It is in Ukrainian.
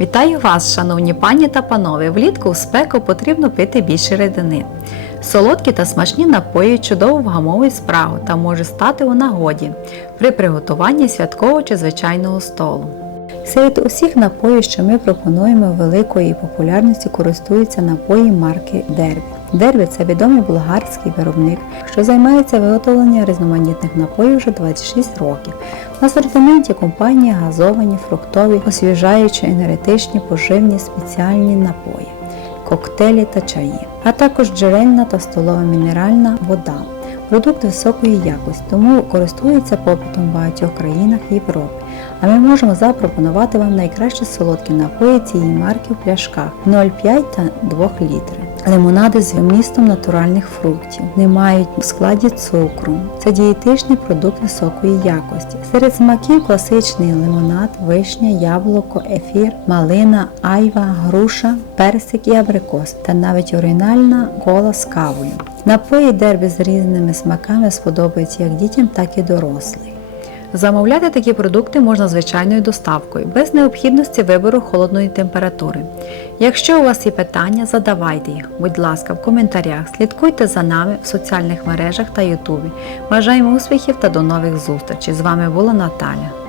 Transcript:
Вітаю вас, шановні пані та панове! Влітку в спеку потрібно пити більше рідини. Солодкі та смачні напої чудово вгамовують спрагу та може стати у нагоді при приготуванні святкового чи звичайного столу. Серед усіх напоїв, що ми пропонуємо, великої популярності користуються напої марки Дербі. Дербі це відомий болгарський виробник, що займається виготовленням різноманітних напоїв вже 26 років. В асортименті компанії газовані, фруктові, освіжаючі, енергетичні, поживні, спеціальні напої, коктейлі та чаї, а також джерельна та столова мінеральна вода. Продукт високої якості, тому користується попитом в багатьох країнах Європи. А ми можемо запропонувати вам найкращі солодкі напої цієї марки в пляшках 0,5 та 2 літри. Лимонади з вмістом натуральних фруктів, не мають в складі цукру. Це дієтичний продукт високої якості. Серед смаків класичний лимонад, вишня, яблуко, ефір, малина, айва, груша, персик і абрикос та навіть оригінальна кола з кавою. Напої дербі з різними смаками сподобаються як дітям, так і дорослим. Замовляти такі продукти можна звичайною доставкою, без необхідності вибору холодної температури. Якщо у вас є питання, задавайте їх, будь ласка, в коментарях. Слідкуйте за нами в соціальних мережах та Ютубі. Бажаємо успіхів та до нових зустрічей! З вами була Наталя.